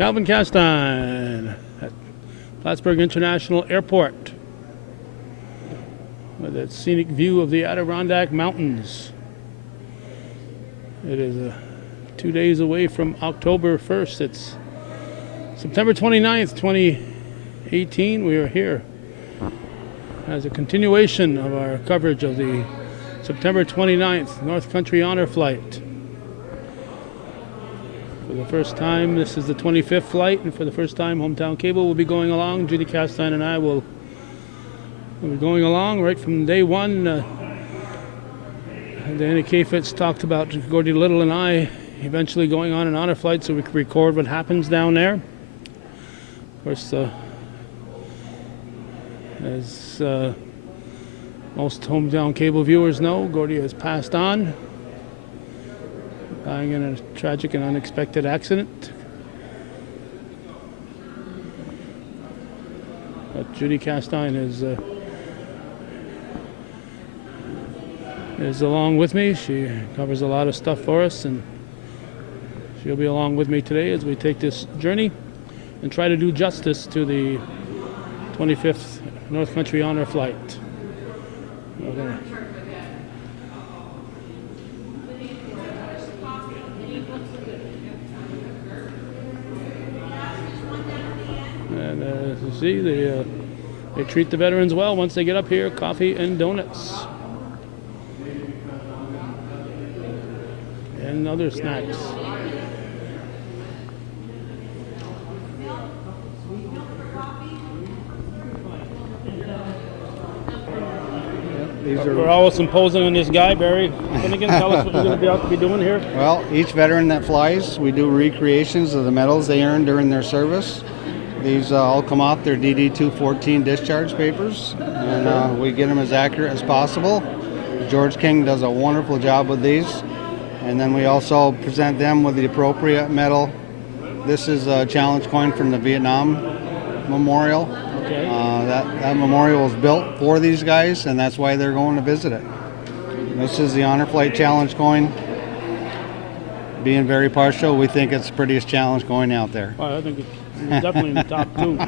Calvin Castine at Plattsburgh International Airport with its scenic view of the Adirondack Mountains. It is 2 days away from October 1st. It's September 29th, 2018. We are here as a continuation of our coverage of the September 29th North Country Honor Flight. For the first time, this is the 25th flight, and for the first time, Hometown Cable will be going along. Judy Castine and I will be going along right from day one. Danny Kafitz talked about Gordy Little and I eventually going on an honor flight so we can record what happens down there. Of course, as most Hometown Cable viewers know, Gordy has passed on, dying in a tragic and unexpected accident. But Judy Castine is along with me. She covers a lot of stuff for us, and she'll be along with me today as we take this journey and try to do justice to the 25th North Country Honor Flight. And as you see, they treat the veterans well once they get up here. Coffee and donuts and other snacks. We're always imposing on this guy, Barry Finnegan. Tell us what you're going to be doing here. Well, each veteran that flies, we do recreations of the medals they earned during their service. These all come off their DD-214 discharge papers, and we get them as accurate as possible. George King does a wonderful job with these. And then we also present them with the appropriate medal. This is a challenge coin from the Vietnam Memorial. Okay. That memorial was built for these guys, and that's why they're going to visit it. This is the Honor Flight Challenge coin. Being very partial, we think it's the prettiest challenge coin out there. Well, I think it's definitely in the top two.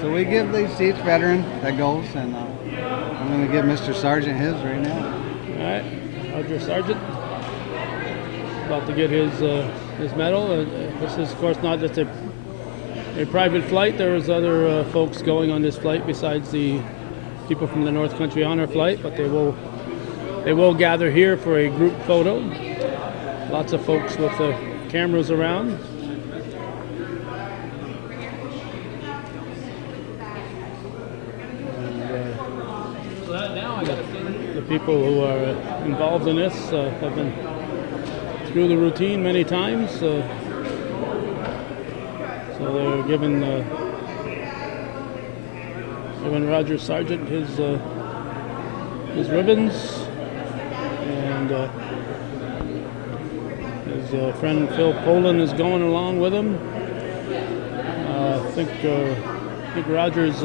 So we give these to each veteran that goes, and I'm going to give Mr. Sargent his right now. All right. Roger Sargent about to get his medal. This is, of course, not just a private flight. There was other folks going on this flight besides the people from the North Country Honor Flight, but they will gather here for a group photo. Lots of folks with cameras around. The people who are involved in this have been through the routine many times, so they're giving Roger Sargent his ribbons, and his friend Phil Poland is going along with him. I think Roger's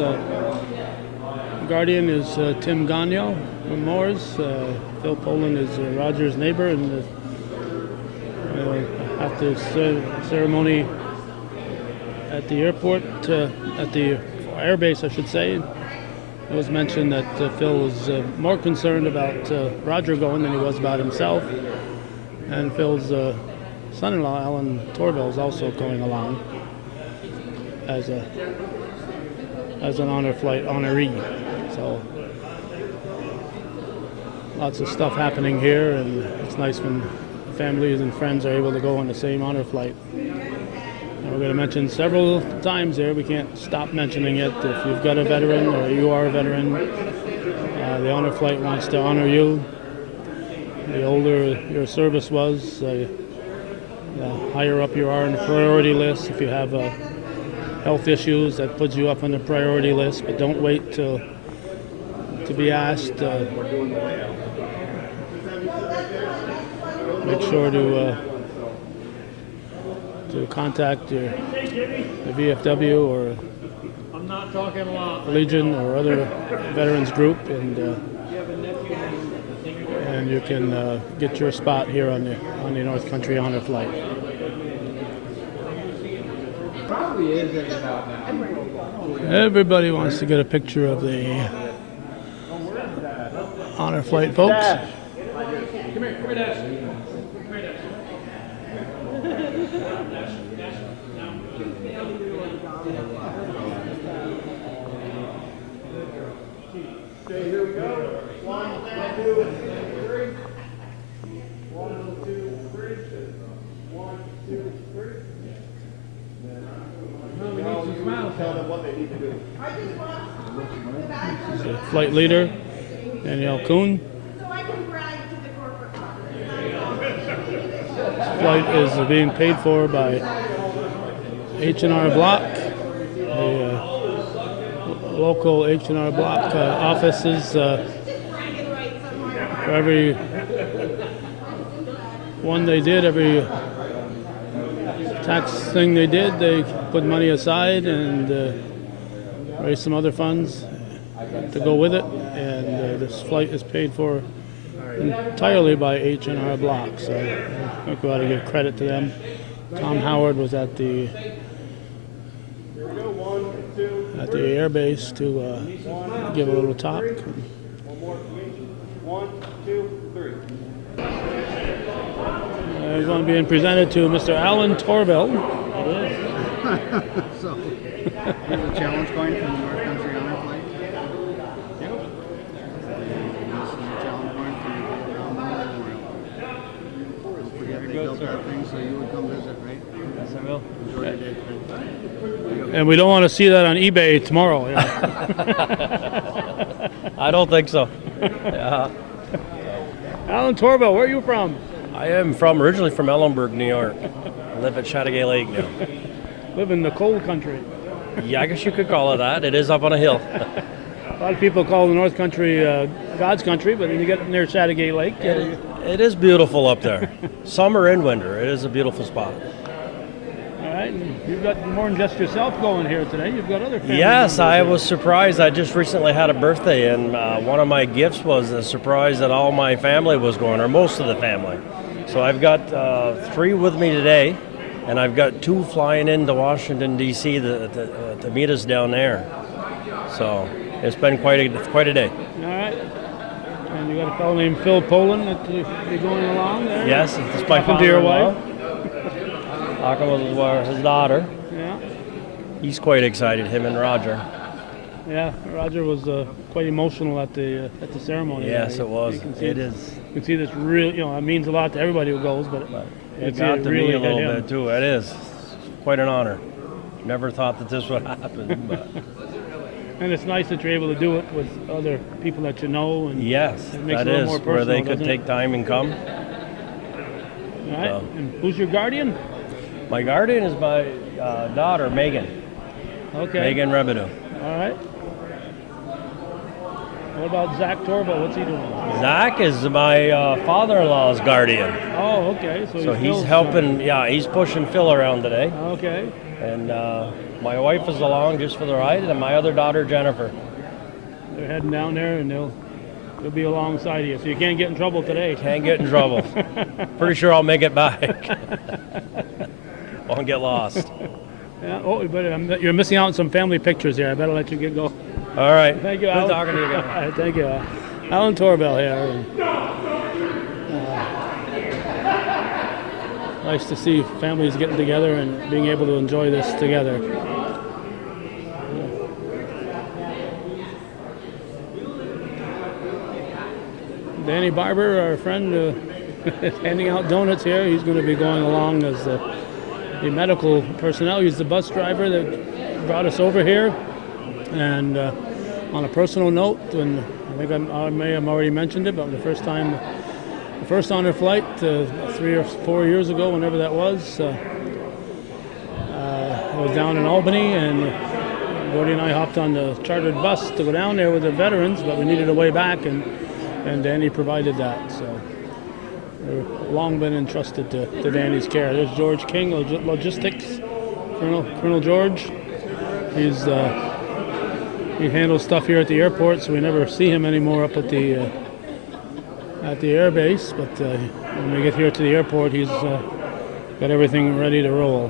guardian is Tim Gagno from Moores. Phil Poland is Roger's neighbor, and after the ceremony at the airport, at the airbase, I should say, it was mentioned that Phil was more concerned about Roger going than he was about himself. And Phil's son-in-law, Alan Torville, is also going along as an honor flight honoree. So lots of stuff happening here, and it's nice when families and friends are able to go on the same honor flight. And we're going to mention several times there, we can't stop mentioning it. If you've got a veteran or you are a veteran, the honor flight wants to honor you. The older your service was, the higher up you are in the priority list. If you have health issues, that puts you up on the priority list, but don't wait to be asked. Make sure to contact the VFW or Legion or other veterans group, and you can get your spot here on the North Country Honor Flight. Everybody wants to get a picture of the honor flight folks. Okay, here we go. 1, 2, 3. 1, 2, 3. 1, 2, 3. Tell them what they need to do. The flight leader, Danielle Kuhn. This flight is being paid for by H&R Block, the local H&R Block offices. For every one they did, every tax thing they did, they put money aside and raise some other funds to go with it. And this flight is paid for entirely by H&R Block. So I think we ought to give credit to them. Tom Howard was at the air base to give a little talk. 1, 2, 3. It's going to be presented to Mr. Alan Torville. So, here's a challenge coin from the North Country Honor Flight. Yep. This is a challenge coin from the Brown Memorial. Don't forget they built that thing so you would come visit, right? Yes, I will. Enjoy your day. And we don't want to see that on eBay tomorrow. Yeah. I don't think so. Yeah. Alan Torville, where are you from? I am originally from Ellenburg, New York. I live at Chateauguay Lake now. Live in the cold country. Yeah, I guess you could call it that. It is up on a hill. A lot of people call the North Country God's country, but when you get near Chateauguay Lake, It is beautiful up there. Summer and winter. It is a beautiful spot. all right. And you've got more than just yourself going here today. You've got other family Yes, members I here. was surprised. I just recently had a birthday, and one of my gifts was a surprise that all my family was going, or most of the family. So I've got 3 with me today, and I've got 2 flying into Washington, D.C. to meet us down there. So it's been quite a day. All right. And you got a fellow named Phil Poland that you're going along there? Yes, it's my Talking to your father-in-law. wife? Talking with his daughter. Yeah. He's quite excited, him and Roger. Yeah, Roger was quite emotional at the ceremony. Yes, Yeah, it was. You can see It is. You can see this real. It means a lot to everybody who goes, but It see got to really me a hit little him. bit too. It is quite an honor. Never thought that this would happen, but And it's nice that you're able to do it with other people that you know. And yes, it makes that it a little is more where they personal, could doesn't take time and come. All right. so. And who's your guardian? My guardian is my daughter, Megan. Okay. Megan Rebido. All right. What about Zach Torville? What's he doing? Zach is my father-in-law's guardian. Oh, okay. So he's Phil's helping, he's pushing Phil around today. son. Okay. And my wife is along just for the ride, and my other daughter, Jennifer. They're heading down there, and they'll be alongside you, so you can't get in trouble today. Can't get in trouble. Pretty sure I'll make it back. Won't get lost. Yeah. Oh, you're missing out on some family pictures here. I better let you get go. All right. Thank you, Good Alan. talking to you All guys. right, thank you. Alan Torville here. Nice to see families getting together and being able to enjoy this together. Danny Barber, our friend, is handing out donuts here. He's going to be going along as the medical personnel. He's the bus driver that brought us over here. And on a personal note, and I think I may have already mentioned it, but the first honor flight 3 or 4 years ago, whenever that was, I was down in Albany, and Gordy and I hopped on the chartered bus to go down there with the veterans, but we needed a way back, and Danny provided that. So we've long been entrusted to Danny's care. There's George King, logistics, Colonel George. He handles stuff here at the airport, so we never see him anymore up at the air base. But when we get here to the airport, he's got everything ready to roll.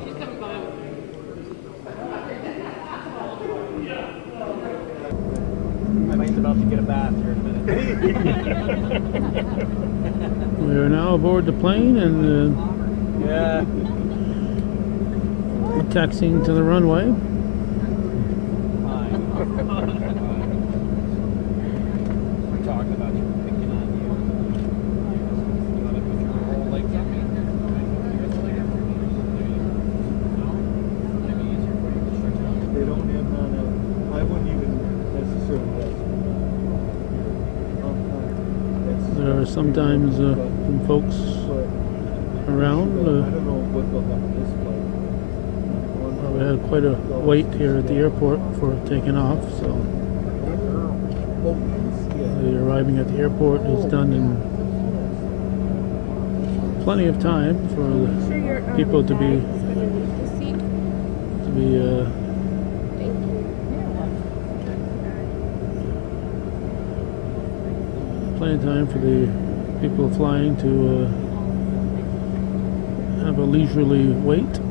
We are now aboard the plane and Yeah. taxiing to the runway. We're talking about you picking on you. You want to put your whole legs on me? They don't have none of, I wouldn't even necessarily ask. There are sometimes some folks around. I don't know what they'll have this play. We had quite a wait here at the airport for taking off, so the arriving at the airport is done in plenty of time for the people to be plenty of time for the people flying to have a leisurely wait.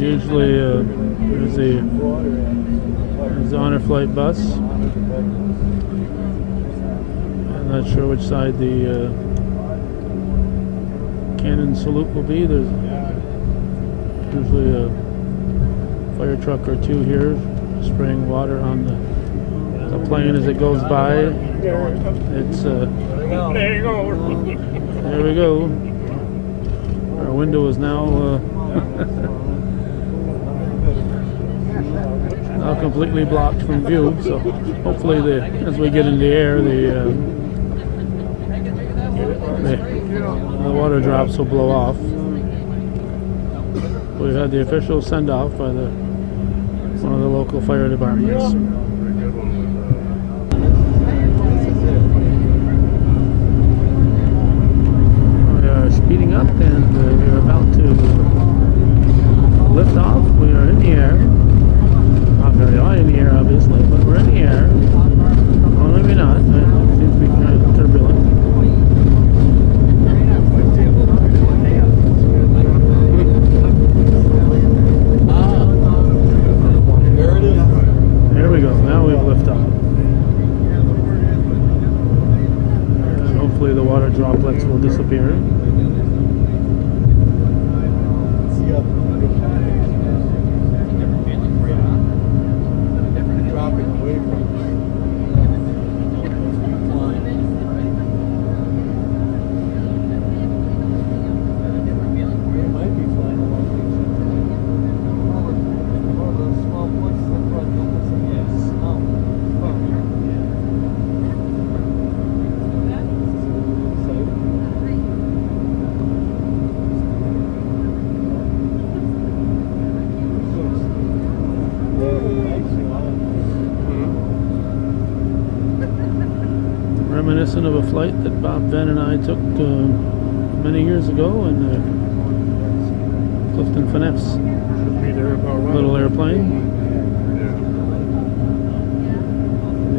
Usually there's the honor flight bus. I'm not sure which side the cannon salute will be. There's usually a fire truck or two here spraying water on the plane as it goes by. It's there we go. Our window is now now completely blocked from view, so hopefully as we get in the air the water drops will blow off. We've had the official send-off by one of the local fire departments. We are speeding up and we are about to lift off. We are in the air. Not very high in the air, obviously, but we're in the air. Well, maybe not. It seems to be kind of turbulent. There we go. Now we've lifted off. And hopefully the water droplets will disappear. Reminiscent of a flight that Bob Venn and I took many years ago in Clifton Finesse little airplane.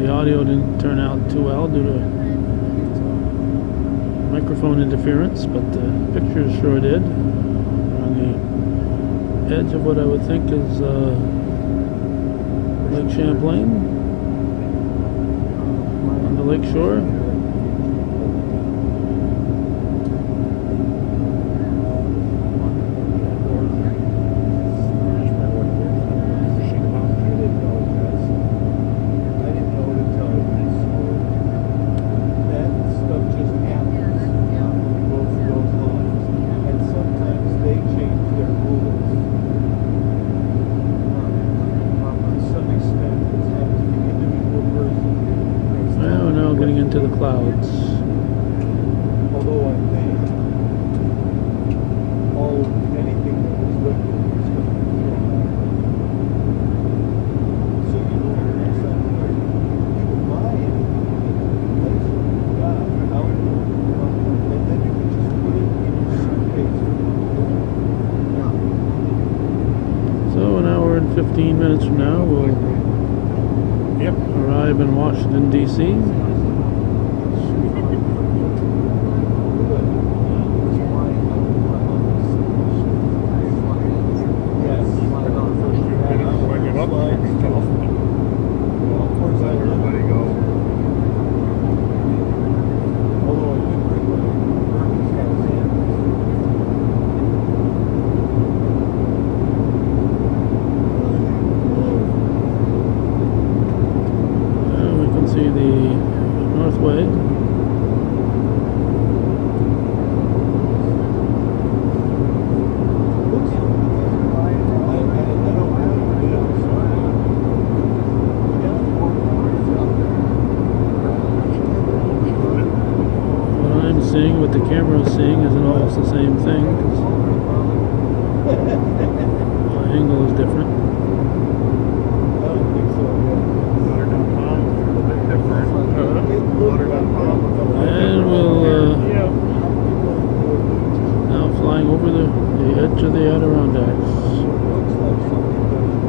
The audio didn't turn out too well due to microphone interference, but the pictures sure did. We're on the edge of what I would think is Lake Champlain on the lake shore. Into the clouds. Although I think anything that was lifted was going to be thrown. So next time you can buy anything, place what you've got out, and then you can just put it in your suitcase. So an hour and 15 minutes from now we'll arrive in Washington, D.C. almost the same thing. 'Cause the angle is different. I don't think so. Butter.com is a little bit different. Butter.com is a little And we'll now flying over the edge of the Adirondacks. Looks like something that is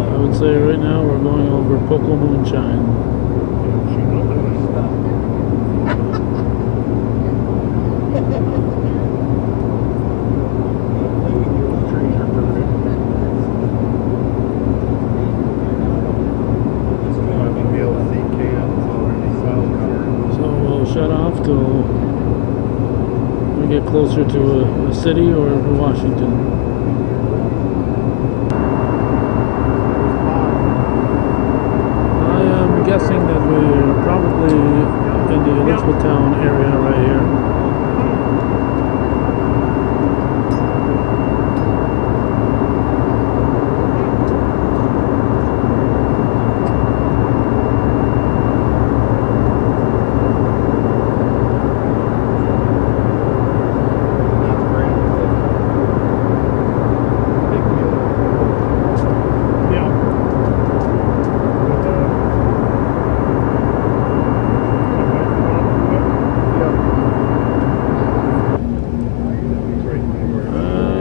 I would say right now we're going over Poco Moonshine. So we'll shut off till we get closer to a city or Washington. I am guessing that we're probably in the Elizabethtown area right here.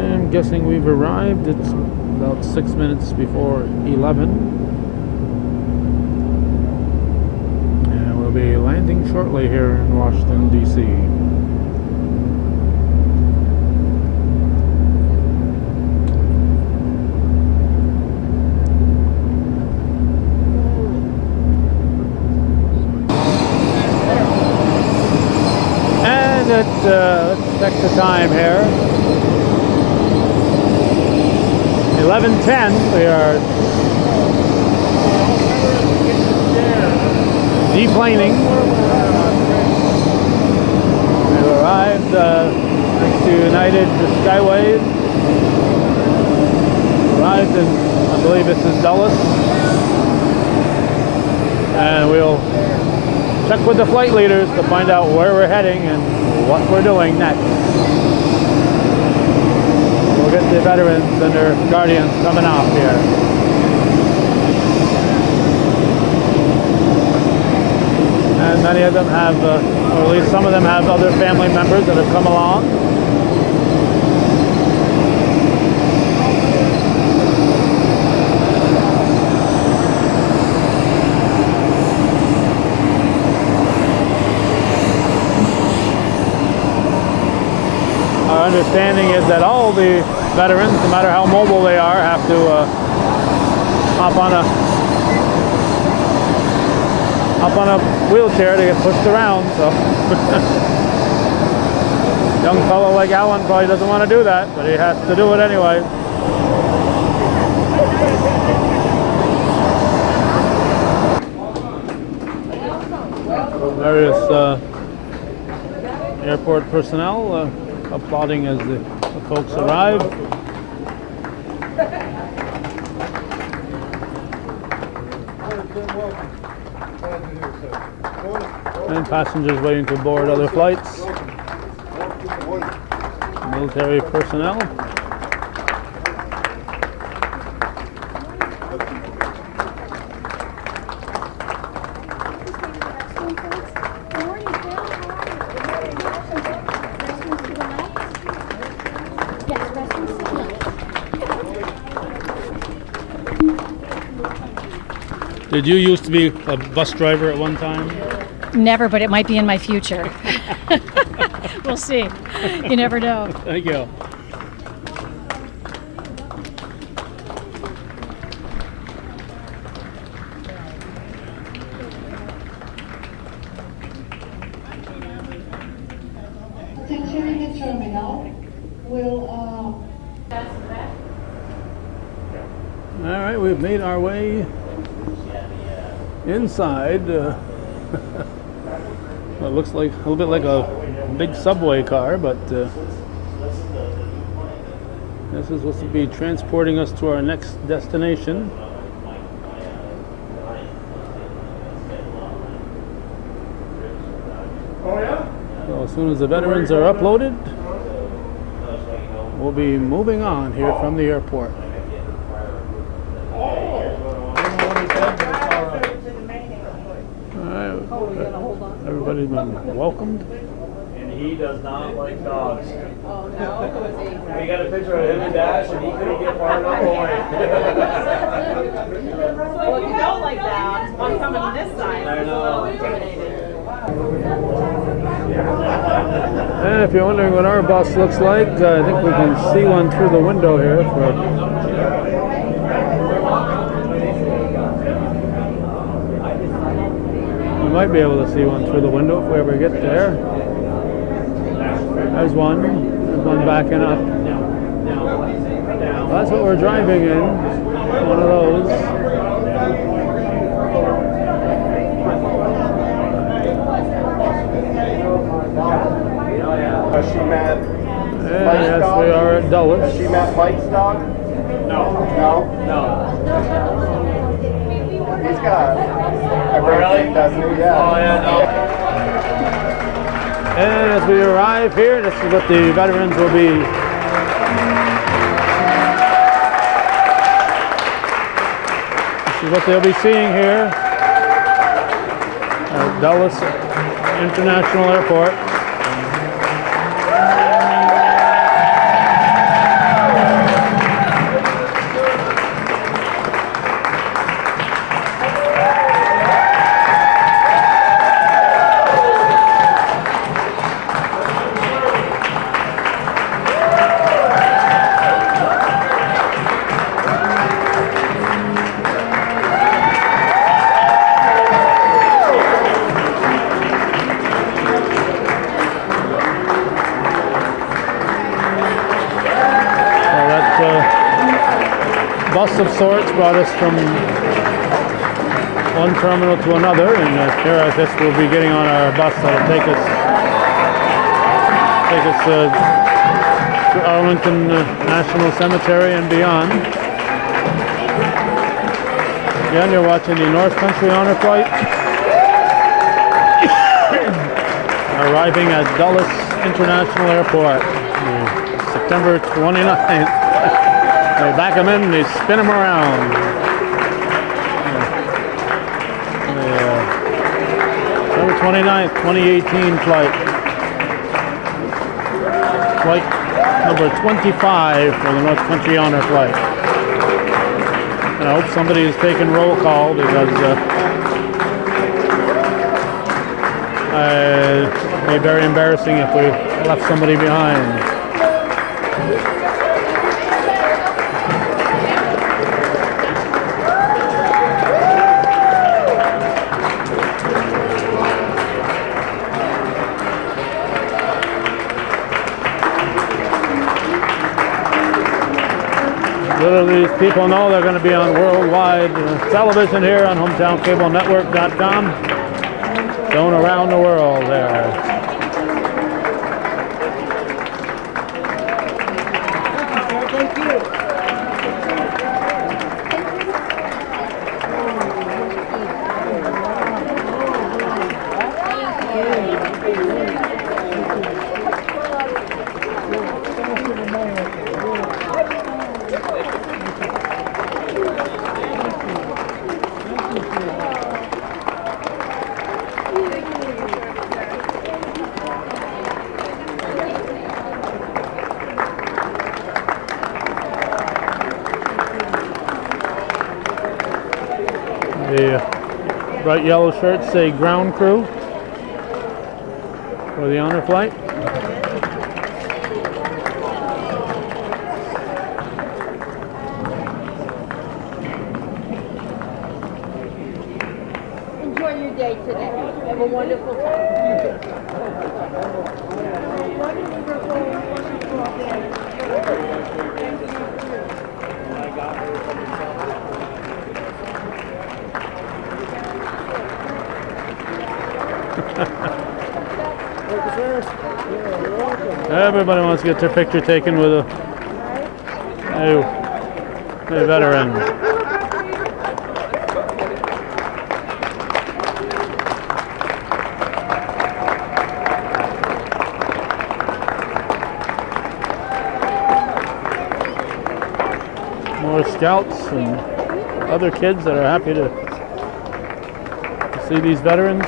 I'm guessing we've arrived. It's about 6 minutes before 11. And we'll be landing shortly here in Washington, D.C. And let's check the time here. 11:10. We are deplaning. We've arrived next to United Skyways. Arrived in, I believe this is Dulles. And we'll check with the flight leaders to find out where we're heading and what we're doing next. We'll get the veterans and their guardians coming off here. And many of them have, or at least some of them have other family members that have come along. Our understanding is that all the veterans, no matter how mobile they are, have to hop on a wheelchair to get pushed around. So, young fellow like Alan probably doesn't want to do that, but he has to do it anyway. Various airport personnel applauding as the folks arrive. And passengers waiting to board other flights. Military personnel. Did you used to be a bus driver at one time? Never, but it might be in my future. We'll see. You never know. Thank you. Attention in the terminal. Will All right, we've made our way inside. It looks like a little bit like a big subway car, but this is what's to be transporting us to our next destination. So as soon as the veterans are uploaded, we'll be moving on here from the airport. Everybody's been welcomed. And he does not like dogs. Oh, no? We got a picture of him and Dash, and he couldn't get far enough away. Well, if you don't like dogs, I'm coming this side. I know. And if you're wondering what our bus looks like, I think we can see one through the window here. We might be able to see one through the window if we ever get there. There's one. There's one backing up. That's what we're driving in. One of those. She met Yes, we are at Dulles. She met Mike's dog? No. No? No. He's got a great thing, doesn't he? Yeah. Oh, yeah, no. And as we arrive here, this is what the veterans will be. This is what they'll be seeing here at Dulles International Airport. Bus of sorts brought us from one terminal to another, and here I guess we'll be getting on our bus that'll take us to Arlington National Cemetery and beyond. Again, you're watching the North Country Honor Flight, arriving at Dulles International Airport, September 29th. They back them in, they spin them around. September 29th, 2018 flight. Flight number 25 for the North Country Honor Flight. And I hope somebody is taking roll call because it'd be very embarrassing if we left somebody behind. Little do these people know they're going to be on worldwide television here on HometownCableNetwork.com. Shown around the world there. Thank you. The bright yellow shirts say ground crew for the honor flight. Enjoy your day today. Have a wonderful time. Thank you, sir. Everybody wants to get their picture taken with a veteran. More scouts and other kids that are happy to see these veterans.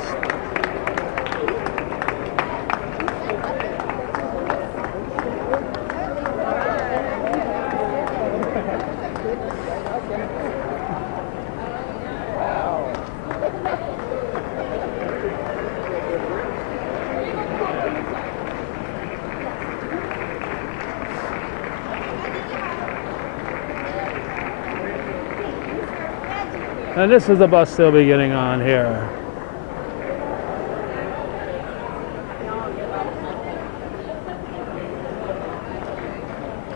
And this is the bus they'll be getting on here.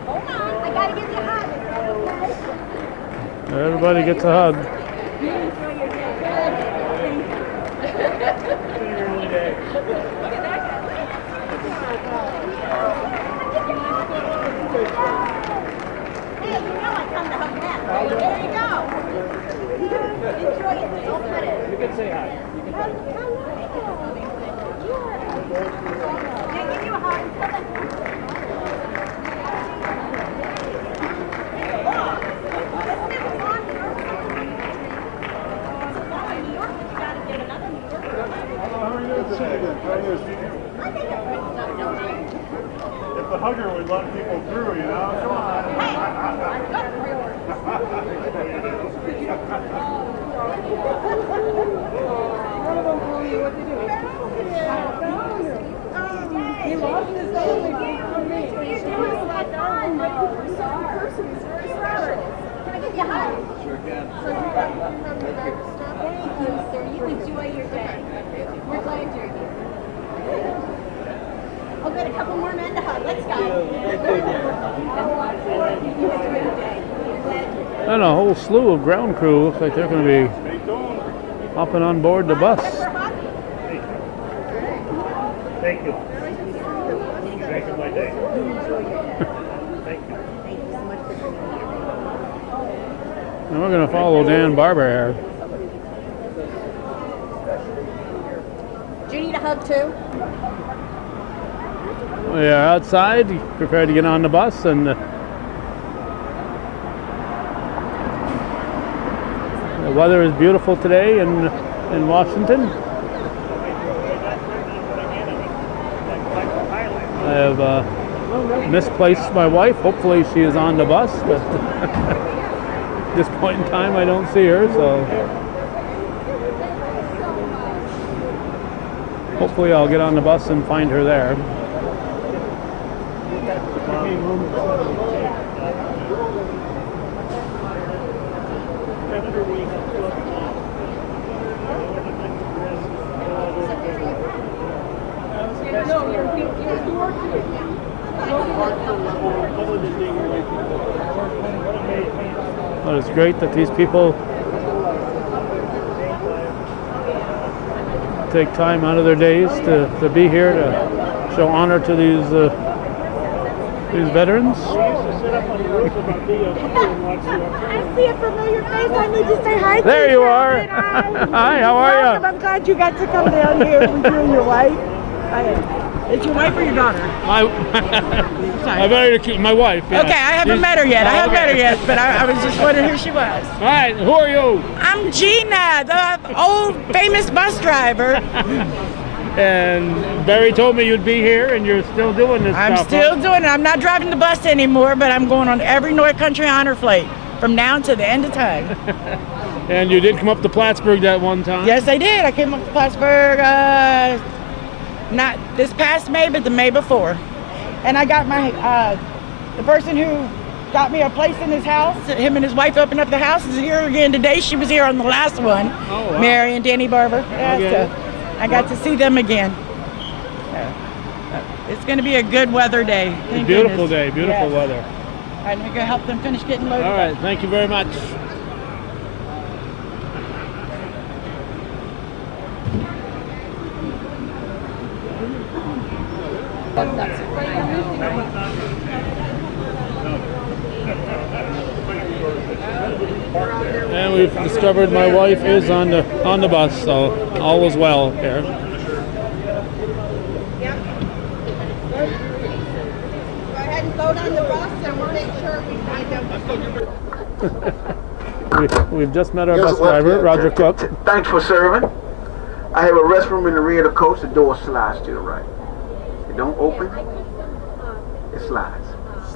Hold on, I gotta give you a hug. Okay? Everybody gets a hug. Hey, you know I come to hug them. There you go. Enjoy it. Don't put it. You can say hi. Can I give you a hug? If the hugger would let people through, you know, come on. He lost his baby from me. Can I give you a hug? Sure can. Thank you, sir. You enjoy your day. We're glad you're here. I'll get a couple more men to hug. Let's go. And a whole slew of ground crew. Looks like they're going to be hopping on board the bus. Thank you. Making my day. Thank you. And we're going to follow Dan Barber here. Do you need a hug too? We are outside, prepared to get on the bus, and the weather is beautiful today in Washington. I have misplaced my wife. Hopefully she is on the bus, but at this point in time I don't see her, so hopefully I'll get on the bus and find her there. Well, it's great that these people take time out of their days to be here to show honor to these veterans. I see a familiar face. I need to say hi to There you are. Hi. Hi, how are Welcome. you? I'm glad you got to come down here with you and your wife. It's your wife or your daughter? My wife. Yeah. Okay, I haven't met her yet. I haven't met her yet, but I was just wondering who she was. All right, who are you? I'm Gina, the old famous bus driver. And Barry told me you'd be here, and you're still doing this I'm stuff. still doing it. I'm not driving the bus anymore, but I'm going on every North Country Honor Flight from now to the end of time. And you did come up to Plattsburgh that one time? Yes, I did. I came up to Plattsburgh not this past May, but the May before. And I got my, the person who got me a place in his house, him and his wife opened up the house, is here again today. She was here on the last one, Oh, wow. Mary and Danny Barber. Yeah, Okay. so I got to see them again. It's going to be a good weather day. Thank Beautiful goodness. day, beautiful Yes. weather. All right, let me go help them finish getting loaded. All right, thank you very much. That's And we've discovered my wife is on the bus, so all is well here. Go ahead and load on the bus and we'll make sure we find them. We've just met our bus driver, Roger Cook. Thanks for serving. I have a restroom in the rear of the coach. The door slides to the right. It don't open. It slides.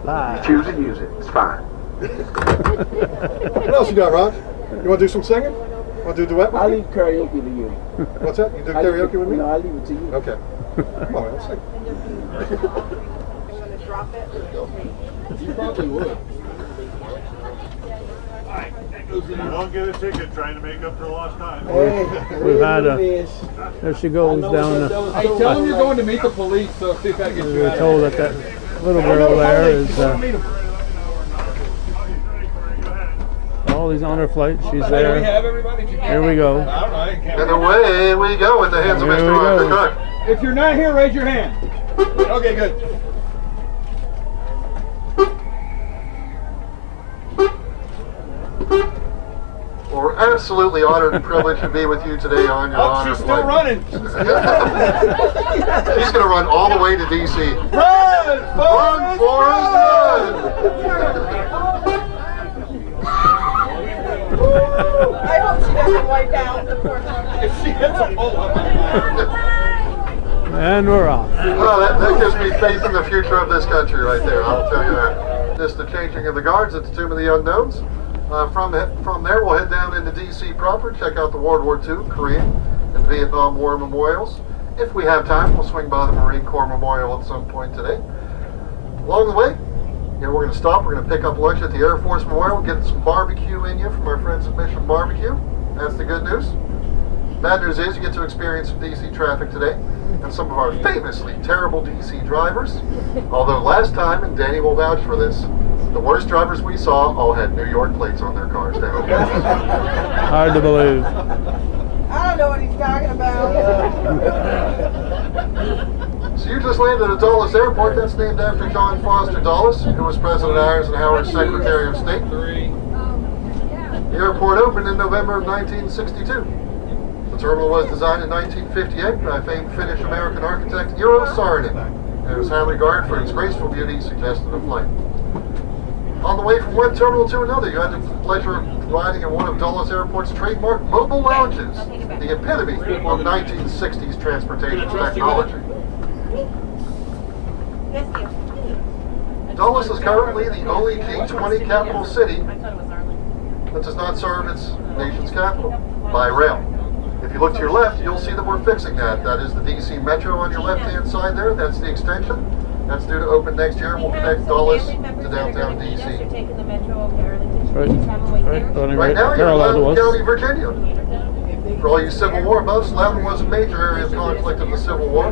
Slide. You choose to use it. It's fine. What else you got, Raj? You want to do some singing? Want to do a duet with I'll me? leave karaoke to you. What's that? You do karaoke with me? No, I'll leave it to you. Okay. Come on, let's sing. You probably would. Don't get a ticket trying to make up for lost time. We've had there she goes down. Hey, tell them you're going to meet the police, so see if that gets We you were out told of that little girl there is all these honor flights. She's there. there. Do we have everybody? Here we go. I don't know. I can't And away we go in the hands of Here Mr. we Roger go. Cook. If you're not here, raise your hand. Okay, good. Well, we're absolutely honored and privileged to be with you today on your honor She's still flight. running. She's going to run all the way to D.C. Run, Run, Forrest, run! I hope she doesn't wipe out the poor If she hits a pole, And we're off. Well, that gives me faith in the future of this country right there, I'll tell you that. Just the changing of the guards at the Tomb of the Unknowns. From there, we'll head down into D.C. proper, check out the World War II, Korean, and Vietnam War memorials. If we have time, we'll swing by the Marine Corps Memorial at some point today. Along the way, we're going to stop. We're going to pick up lunch at the Air Force Memorial, get some barbecue in you from our friends at Mission Barbecue. That's the good news. Bad news is you get to experience some D.C. traffic today and some of our famously terrible D.C. drivers. Although last time, and Danny will vouch for this, the worst drivers we saw all had New York plates on their cars down here. Hard to believe. I don't know what he's talking about. So you just landed at Dulles Airport. That's named after John Foster Dulles, who was President Eisenhower's Secretary of State. The airport opened in November of 1962. The terminal was designed in 1958 by famed Finnish American architect Eero Saarinen, and it was highly regarded for its graceful beauty suggested of flight. On the way from one terminal to another, you had the pleasure of riding in one of Dulles Airport's trademark mobile lounges, the epitome of 1960s transportation technology. Dulles is currently the only G20 capital city that does not serve its nation's capital by rail. If you look to your left, you'll see that we're fixing that. That is the DC Metro on your left-hand side there. That's the extension. That's due to open next year. We'll connect Dulles to downtown DC. Right now, you're in Loudoun County, Virginia. For all you Civil War buffs, Loudoun was a major area of conflict in the Civil War,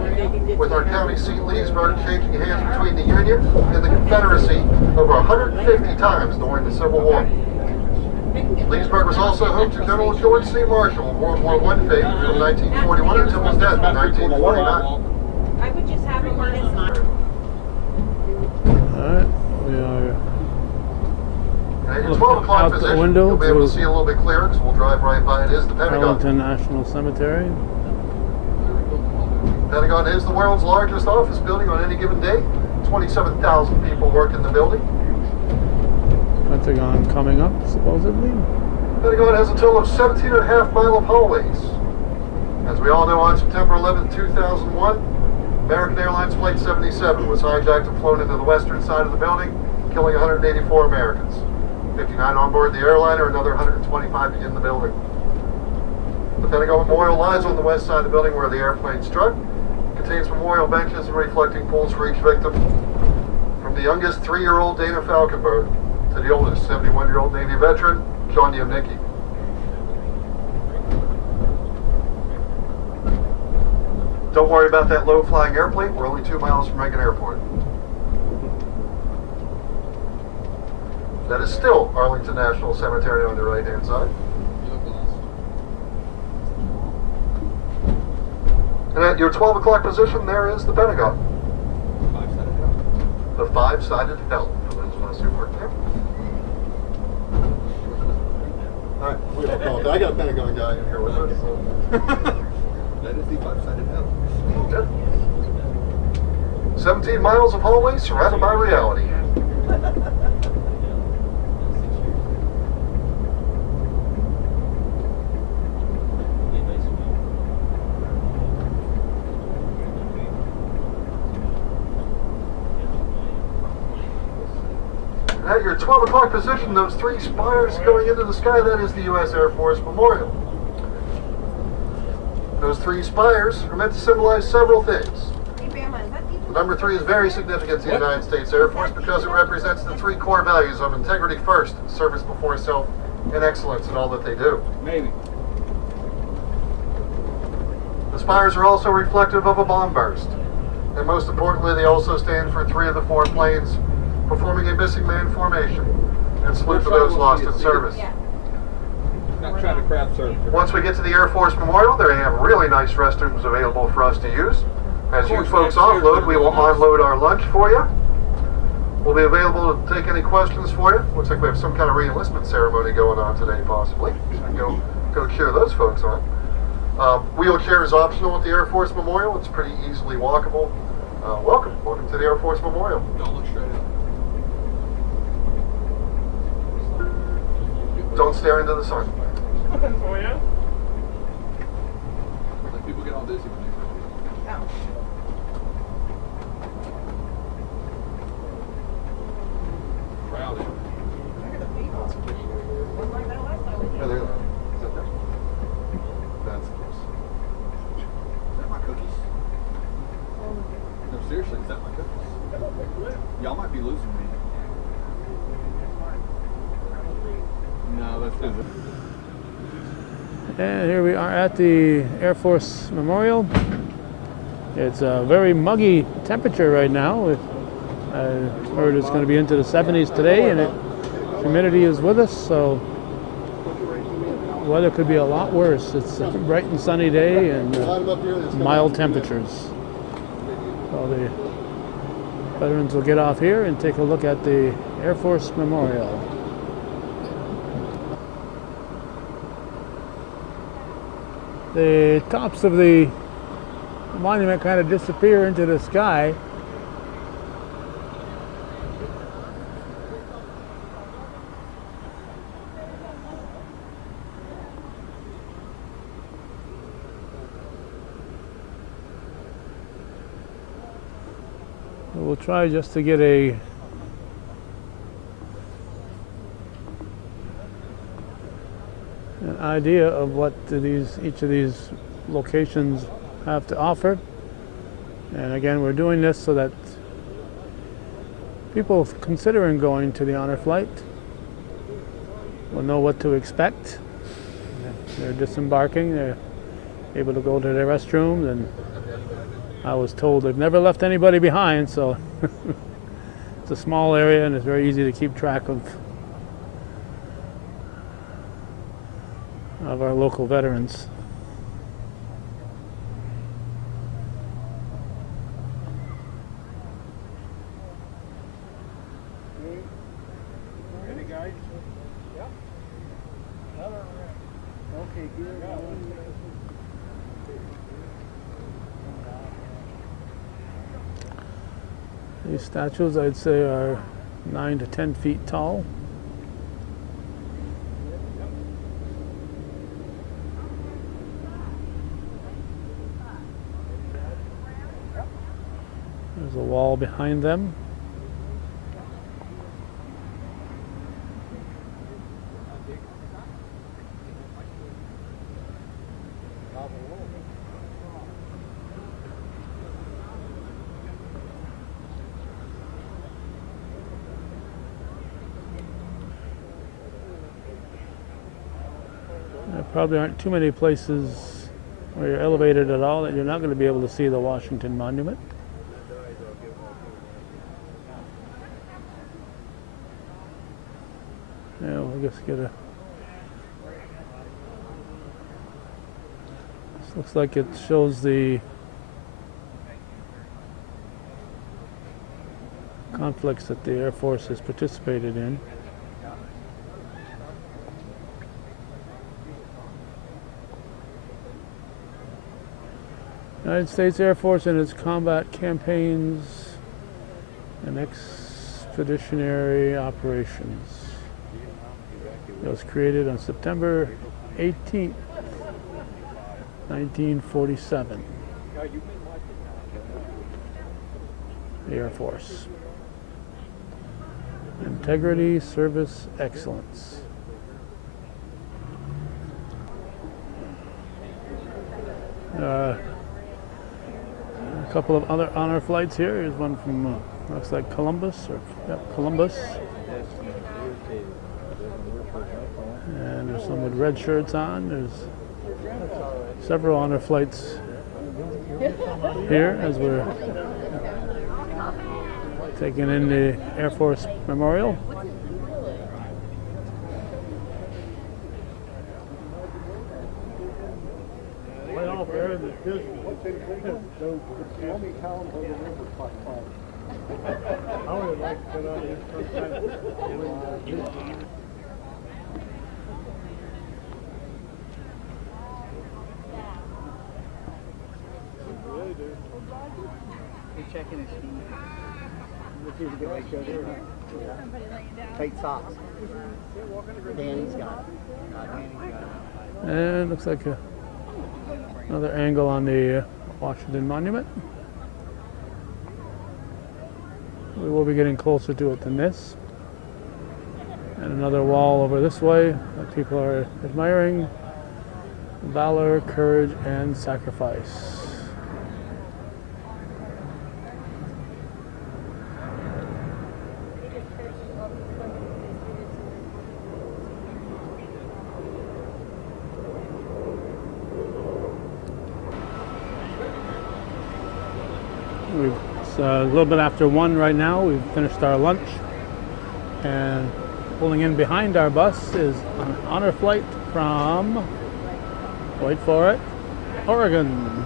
with our county seat Leesburg changing hands between the Union and the Confederacy over 150 times during the Civil War. Leesburg was also home to General George C. Marshall, World War I fame from 1941 until his death in 1949. I would just have him on his Alright, we are At your 12 o'clock out the position, window you'll be able to to see a little bit clearer because we'll drive right by it. Is the Pentagon. Arlington National Cemetery. Pentagon is the world's largest office building on any given day. 27,000 people work in the building. Pentagon coming up, supposedly. Pentagon has a total of 17.5 miles of hallways. As we all know, on September 11, 2001, American Airlines Flight 77 was hijacked and flown into the western side of the building, killing 184 Americans. 59 on board the airliner, another 125 in the building. The Pentagon Memorial lies on the west side of the building where the airplane struck. It contains memorial benches and reflecting pools for each victim. From the youngest 3-year-old Dana Falkenberg to the oldest 71-year-old Navy veteran, John Yemnicki. Don't worry about that low-flying airplane. We're only 2 miles from Reagan Airport. That is still Arlington National Cemetery on the right-hand side. And at your 12 o'clock position, there is the Pentagon. The five-sided hell, for those of us who work there. All right, we don't call it that. I got a Pentagon guy in here with us. So. That is the five-sided medal. Okay. 17 miles of hallway surrounded by reality. At your 12 o'clock position, those three spires going into the sky, that is the U.S. Air Force Memorial. Those three spires are meant to symbolize several things. Number 3 is very significant to the United States Air Force because it represents the 3 core values of integrity first, service before self, and excellence in all that they do. Maybe. The spires are also reflective of a bomb burst. And most importantly, they also stand for 3 of the 4 planes performing a missing man formation and salute to those lost in service. Not trying to craft serve. Once we get to the Air Force Memorial, they have really nice restrooms available for us to use. As you folks offload, we will unload our lunch for you. We'll be available to take any questions for you. Looks like we have some kind of re-enlistment ceremony going on today, possibly. So go cheer those folks on. Wheelchair is optional at the Air Force Memorial. It's pretty easily walkable. Welcome to the Air Force Memorial. Don't look straight up. Don't stare into the sun. Oh, yeah? Let people get all dizzy when they go. Crowded. Yeah, there. Is that there? That's close. Is that my cookies? No, seriously, is that my cookies? Y'all might be losing me. No, that's good. And here we are at the Air Force Memorial. It's a very muggy temperature right now. I heard it's going to be into the 70s today, and humidity is with us, so the weather could be a lot worse. It's a bright and sunny day and mild temperatures. So the veterans will get off here and take a look at the Air Force Memorial. The tops of the monument kind of disappear into the sky. We'll try just to get an idea of what each of these locations have to offer. And again, we're doing this so that people considering going to the honor flight will know what to expect. They're disembarking, they're able to go to their restrooms, and I was told they've never left anybody behind, so it's a small area and it's very easy to keep track of our local veterans. Ready, guys? Yep. Okay, good. These statues, I'd say, are 9 to 10 feet tall. There's a wall behind them. There probably aren't too many places where you're elevated at all that you're not going to be able to see the Washington Monument. Yeah, we'll just get a... This looks like it shows the conflicts that the Air Force has participated in. United States Air Force and its combat campaigns and expeditionary operations. It was created on September 18th, 1947. The Air Force. Integrity, service, excellence. A couple of other honor flights here. Here's one from, looks like Columbus, or yep, Columbus. And there's some with red shirts on. There's several honor flights here as we're taking in the Air Force Memorial. Checking his feet. Tight socks. Danny's got it. And looks like another angle on the Washington Monument. We will be getting closer to it than this. And another wall over this way that people are admiring. Valor, courage, and sacrifice. It's a little bit after 1 right now. We've finished our lunch, and pulling in behind our bus is an honor flight from, wait for it, Oregon.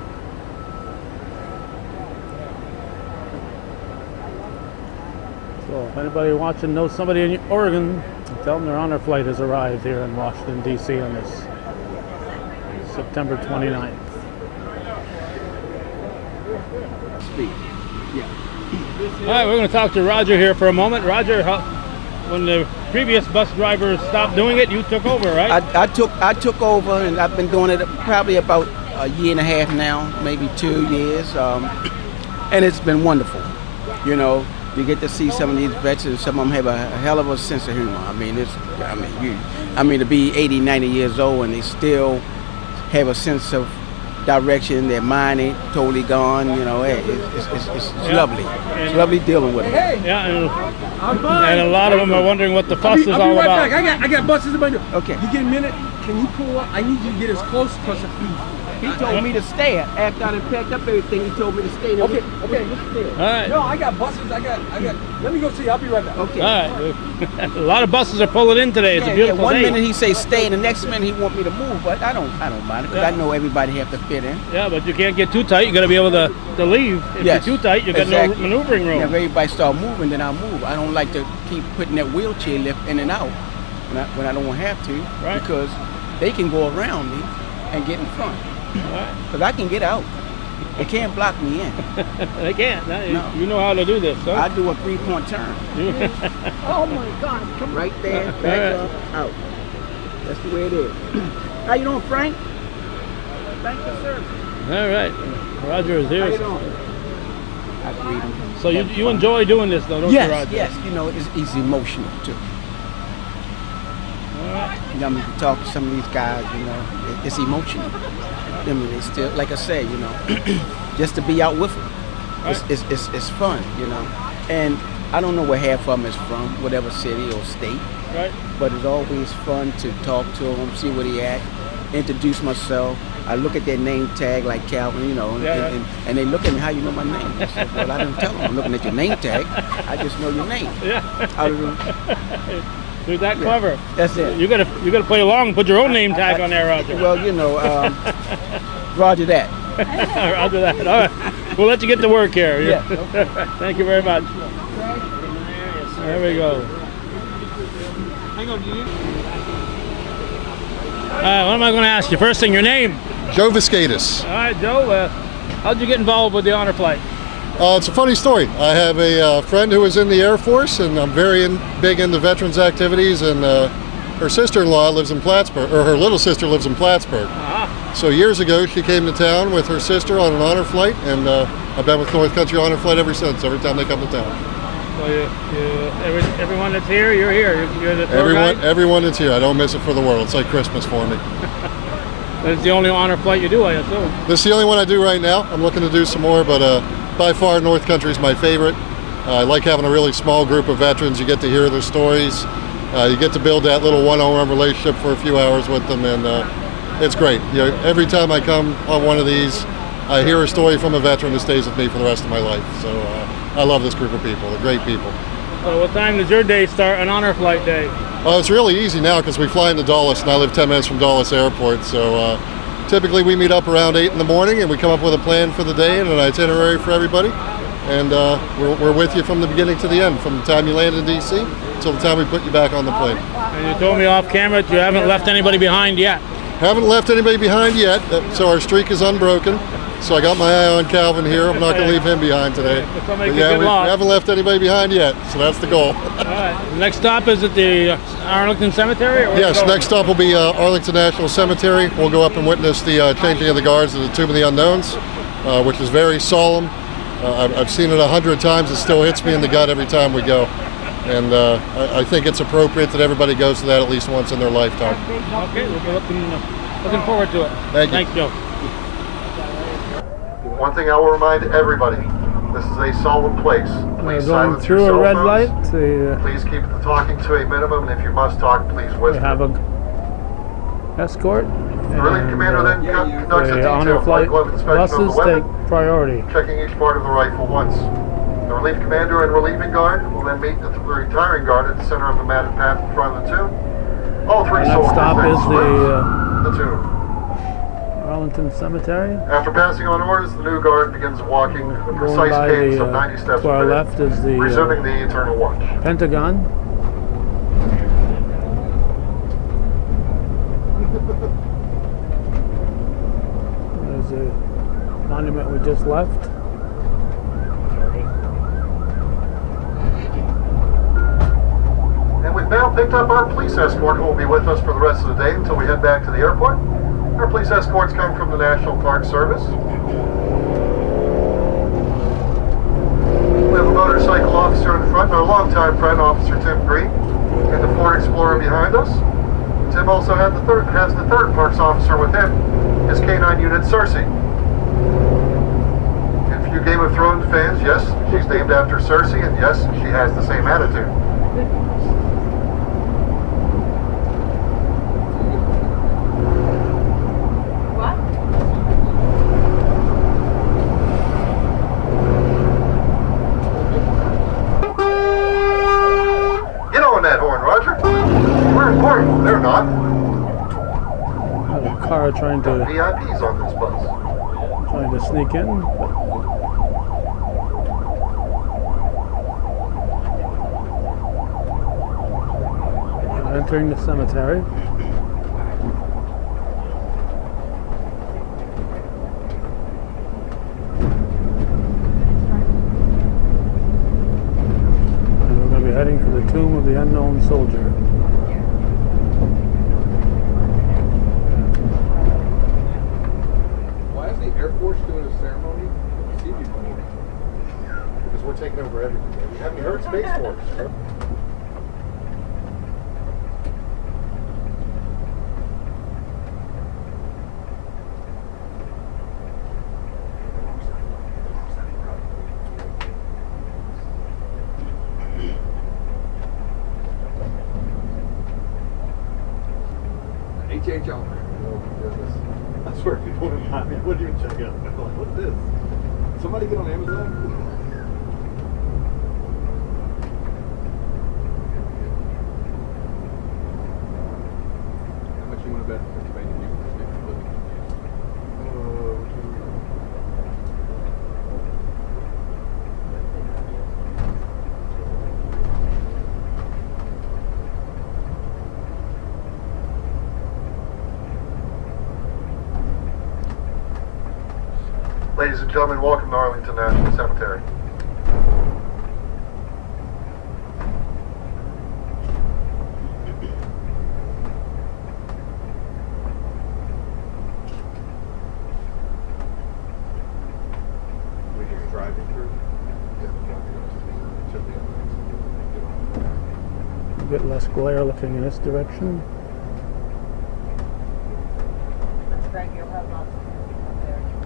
So if anybody watching knows somebody in Oregon, tell them their honor flight has arrived here in Washington, D.C. on this September 29th. Yeah. All right, we're going to talk to Roger here for a moment. Roger, when the previous bus driver stopped doing it, you took over, right? I took over, and I've been doing it probably about a year and a half now, maybe 2 years, and it's been wonderful. You know, you get to see some of these veterans. Some of them have a hell of a sense of humor. I mean, to be 80, 90 years old and they still have a sense of direction. Their mind ain't totally gone. You know, it's lovely. It's lovely dealing with them. Yeah, and a lot of them are wondering what the fuss is all about. I got buses in my door. Okay. You get a minute? Can you pull up? I need you to get as close because of feet. He told me to stay. After I packed up everything, he told me to stay there. Okay, let's stay. All right. No, I got buses. I got. Let me go see. I'll be right back. Okay. All right. A lot of buses are pulling in today. It's a beautiful One day. minute he say stay, and the next minute he want me to move. But I don't mind it because I know everybody have to fit in. Yeah, but you can't get too tight. You got to be able to leave. If you're too tight, you got no maneuvering room. Yeah, if everybody start moving, then I'll move. I don't like to keep putting that wheelchair lift in and out when I don't have to, right? Because they can go around me and get in front. Because I can get out. They can't block me in. They can't. No. You know how to do this, huh? I do a 3-point turn. Oh my God. Come right there, back up, out. That's the way it is. How you doing, Frank? Thank you, sir. All right. Roger is here. How you doing? I greet him. So you enjoy doing this, though, don't you, Roger? Yes. You know, it's emotional, too. All right. You know, I mean, you talk to some of these guys, you know, it's emotional. I mean, they still, like I say, you know, just to be out with them, right. It's fun, you know. And I don't know where half of them is from, whatever city or state. Right. But it's always fun to talk to them, see where they at, introduce myself. I look at their name tag like Calvin, you know, and they look at me, how you know my name? I said, well, I didn't tell them I'm looking at your name tag. I just know your name. Yeah. You're that clever. That's it. You gotta play along and put your own name tag on there, Roger. Well, you know, Roger that. Roger that. All right. We'll let you get to work here. Yeah. Thank you very much. There we go. Hang on, What am I going to ask you? First thing, your name? Joe Viscatus. All right, Joe. How'd you get involved with the honor flight? It's a funny story. I have a friend who was in the Air Force, and I'm very big into veterans activities, and her sister-in-law lives in Plattsburgh, or her little sister lives in Plattsburgh. So years ago, she came to town with her sister on an honor flight, and I've been with North Country Honor Flight ever since, every time they come to town. So everyone that's here, you're here. You're the tour guide? Everyone that's here. I don't miss it for the world. It's like Christmas for me. It's the only honor flight you do, I assume. This is the only one I do right now. I'm looking to do some more, but by far North Country is my favorite. I like having a really small group of veterans. You get to hear their stories. You get to build that little one-on-one relationship for a few hours with them, and it's great. You know, every time I come on one of these, I hear a story from a veteran that stays with me for the rest of my life. So I love this group of people. They're great people. So what time does your day start, an honor flight day? It's really easy now because we fly into Dulles, and I live 10 minutes from Dulles Airport. So typically we meet up around 8 in the morning, and we come up with a plan for the day and an itinerary for everybody. And we're with you from the beginning to the end, from the time you land in D.C. until the time we put you back on the plane. And you told me off camera that you haven't left anybody behind yet. Haven't left anybody behind yet, so our streak is unbroken. So I got my eye on Calvin here. I'm not going to leave him behind today. But yeah, we haven't left anybody behind yet, so that's the goal. All right. Next stop is at the Arlington Cemetery? Or yes, next stop will be Arlington National Cemetery. We'll go up and witness the changing of the guards at the Tomb of the Unknowns, which is very solemn. I've seen it 100 times. It still hits me in the gut every time we go. And I think it's appropriate that everybody goes to that at least once in their lifetime. Okay, we'll be looking forward to it. Thank you. Thanks, Joe. One thing I will remind everybody, this is a solemn place. Please silence your cell red phones. light. Please keep the talking to a minimum, and if you must talk, please We whisper. have a escort. The relief commander then conducts a The honor detailed flight glove inspection of the buses weapon, take priority. checking each part of the rifle once. The relief commander and relieving guard will then meet at the retiring guard at the center of the matted path in front of the tomb. All three Next soldiers stop then is salute the tomb. Arlington Cemetery. After passing on orders, the new guard begins walking a Going precise by cadence the, of 90 steps to our per minute, left is the resuming the eternal watch. Pentagon. There's a monument we just left. And we've now picked up our police escort who will be with us for the rest of the day until we head back to the airport. Our police escorts come from the National Park Service. We have a motorcycle officer in front, our longtime friend, Officer Tim Green, and the Ford Explorer behind us. Tim also has the third Parks officer with him, his K9 unit, Cersei. And for you Game of Thrones fans, yes, she's named after Cersei, and yes, she has the same attitude. Get on that horn, Roger. We're important. They're not. There's a car trying to VIPs on this bus. sneak in. We're entering the cemetery. And we're going to be heading for the tomb of the unknown soldier. Why is the Air Force doing a ceremony at the Sea People meeting? Because we're taking over everything. Have you heard Space Force? HHL. Oh, goodness. I swear people wouldn't buy me. I wouldn't even check out. I'm like, what's this? Somebody get on Amazon? How much you want to bet Pennsylvania people are living Ladies and gentlemen, welcome to Arlington National Cemetery. We just driving through. A bit less glare looking in this direction.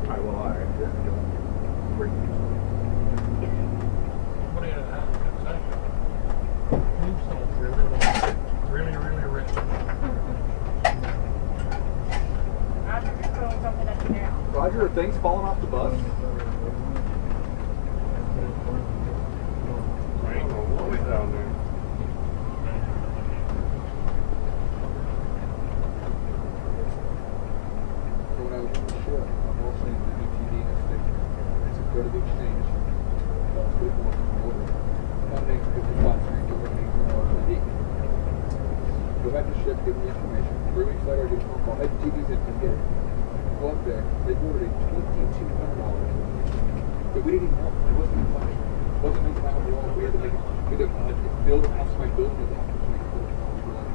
I will. I bring you. Really, really rich. Roger, are things falling off the bus? Right? What was down there? When I was on the ship, I'm also in the UTD next day. It's a credit exchange. That's good one from water. Not an extra 55 street, but an $8 ID. Go back to ship, give them the information. 3 weeks later, I get a phone call. Hey, the TV's in, come get it. Go up there. They ordered a $2,200. But we didn't even know. It wasn't even flash. It wasn't even flash on the wall. We had to make it. We had to build an outside building of the office to make it look like,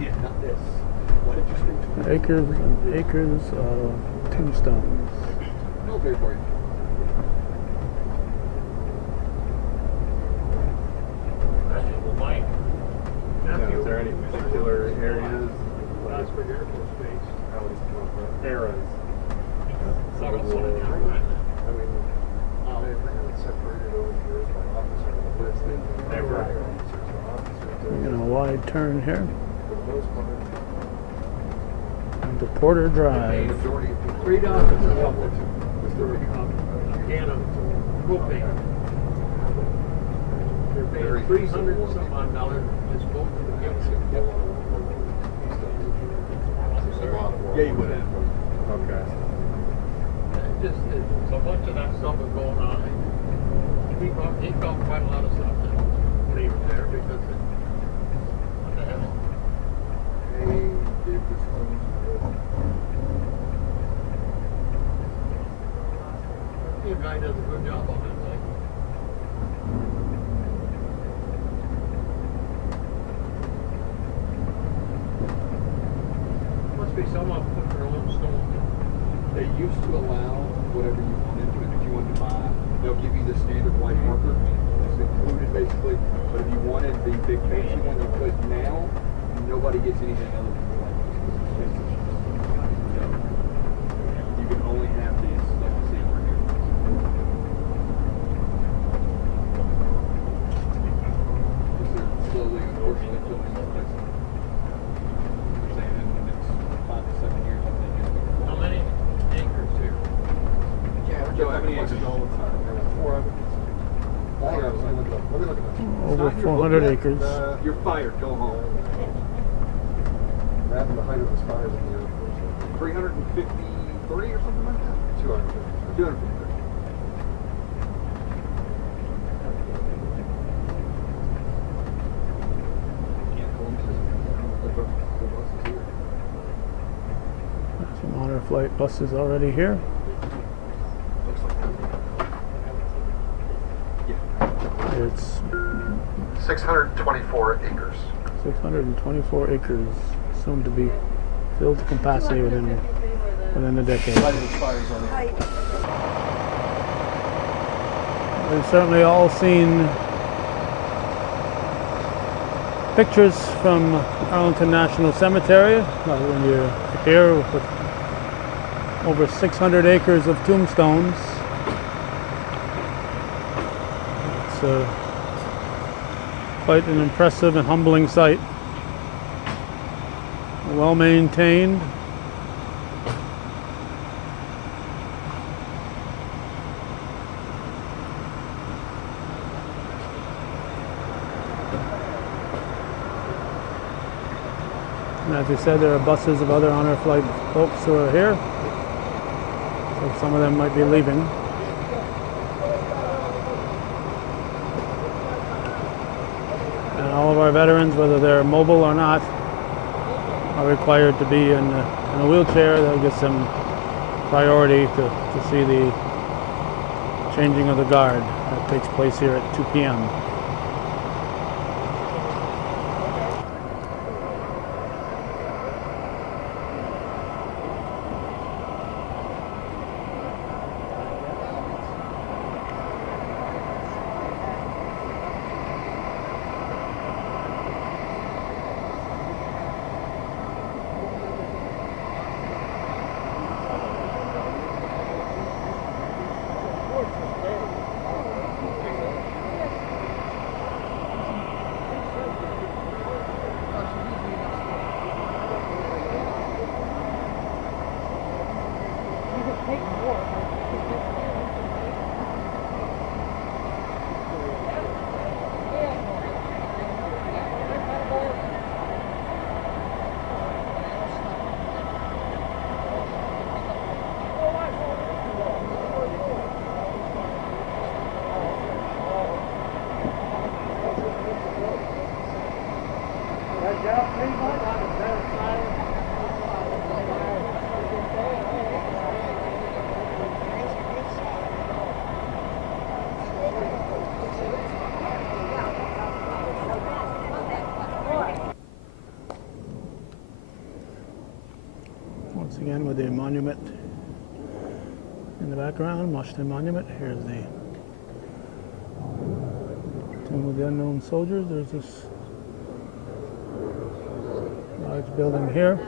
yeah, not this. What did you spend? Acres and acres of tombstones. Military for you. Yeah, is there any particular areas? Plattsburgh Air Force Base. Eras. I mean, They haven't separated over the years by officer, but it's been Never. officers to officers. We're in a wide turn here For the most part. into Porter Drive. Majority of people. $3 a couple. A can of propane. They're paying $300 and some odd dollars just both of the gifts. Yeah, you would have. Okay. Just a bunch of that stuff is going on. He found quite a lot of stuff when he was there because what the hell? Hey, did this one. The guy does a good job on that thing. Must be someone put their own stone. They used to allow whatever you wanted, but if you wanted to buy, they'll give you the standard white marker. It's included basically. But if you wanted the big fancy one, you could. Now, nobody gets anything other than the white marker. So, you can only have these, like you see over here. Because they're slowly, unfortunately, filling this place. They're saying in the next 5 to 7 years, I think it's going to. How many acres here? Yeah, Joe, how many acres? All the time. There were 4 of them. Let me look at that. Over 400 acres. You're fired. Go home. That and the height of the spires in the Air Force. 353 or something like that? 250. 253. Some honor flight buses already here. It's 624 acres. 624 acres, soon to be filled to capacity within a decade. We've certainly all seen pictures from Arlington National Cemetery. When you're here with over 600 acres of tombstones, it's quite an impressive and humbling sight. Well maintained. And as you said, there are buses of other honor flight folks who are here. So some of them might be leaving. And all of our veterans, whether they're mobile or not, are required to be in a wheelchair. That gives them priority to see the changing of the guard that takes place here at 2 p.m. Once again with the monument in the background, Washington Monument. Here's the Tomb of the Unknown Soldiers. There's this large building here.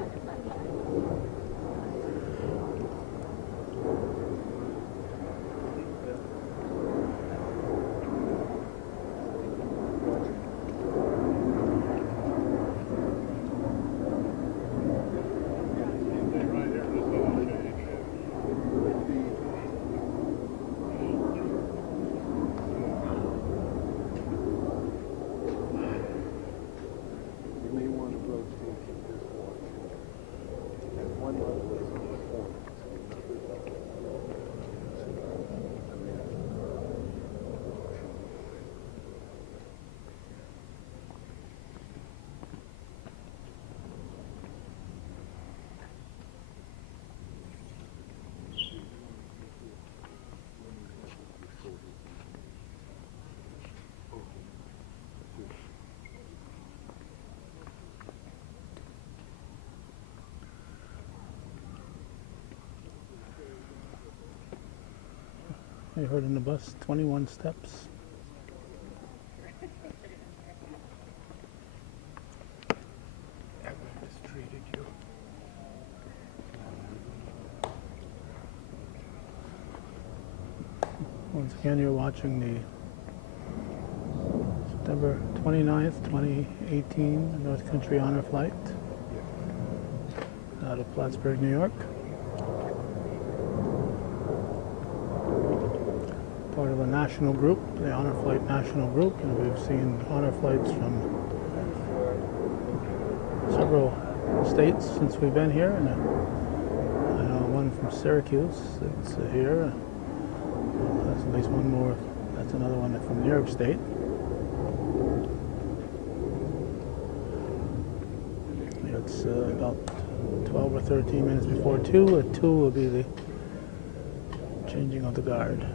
You heard in the bus, 21 steps. Mistreated you. Once again, you're watching the September 29th, 2018 North Country Honor Flight out of Plattsburgh, New York. Part of a national group, the Honor Flight National Group, and we've seen honor flights from several states since we've been here, and I know one from Syracuse that's here. That's at least one more. That's another one from New York State. It's about 12 or 13 minutes before 2. At 2 will be the changing of the guard.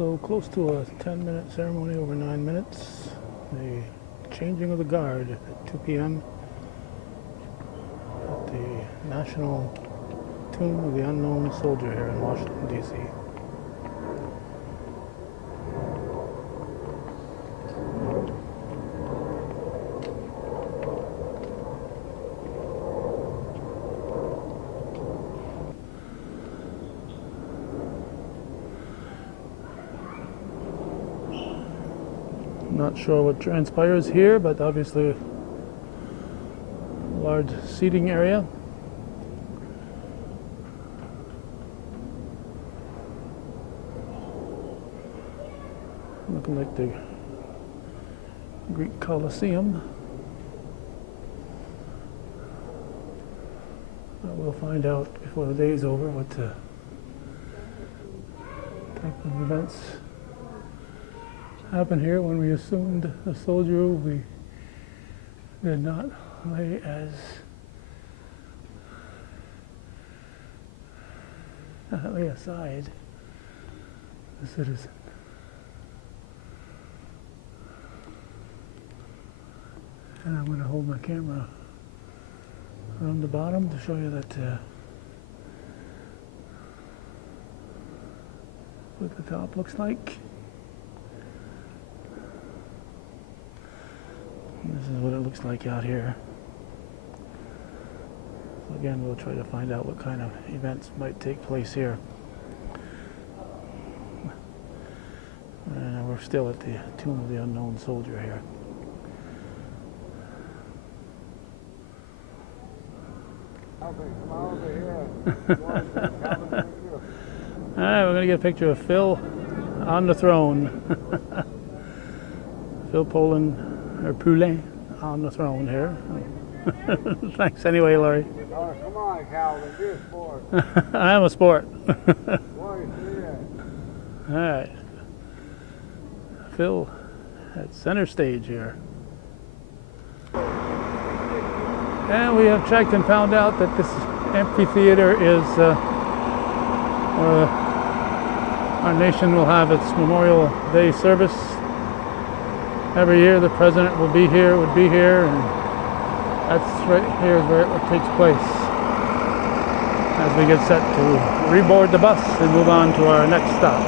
So close to a 10-minute ceremony, over 9 minutes. The changing of the guard at 2 p.m. at the National Tomb of the Unknown Soldier here in Washington, D.C. Not sure what transpires here, but obviously a large seating area. Looking like the Greek Colosseum. But we'll find out before the day's over what type of events happen here when we assumed a soldier we did not lay aside the citizen. And I'm going to hold my camera from the bottom to show you that what the top looks like. This is what it looks like out here. So again, we'll try to find out what kind of events might take place here. And we're still at the Tomb of the Unknown Soldier here. Alright, we're going to get a picture of Phil on the throne. Phil Poulin on the throne here. Thanks anyway, Larry. Oh, come on, Calvin, do a sport. I am a sport. All right. Phil at center stage here. And we have checked and found out that this amphitheater is our nation will have its Memorial Day service. Every year the president would be here, and that's right here is where it takes place as we get set to reboard the bus and move on to our next stop.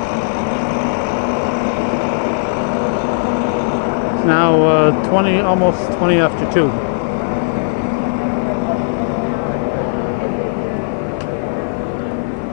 It's now almost 20 after 2.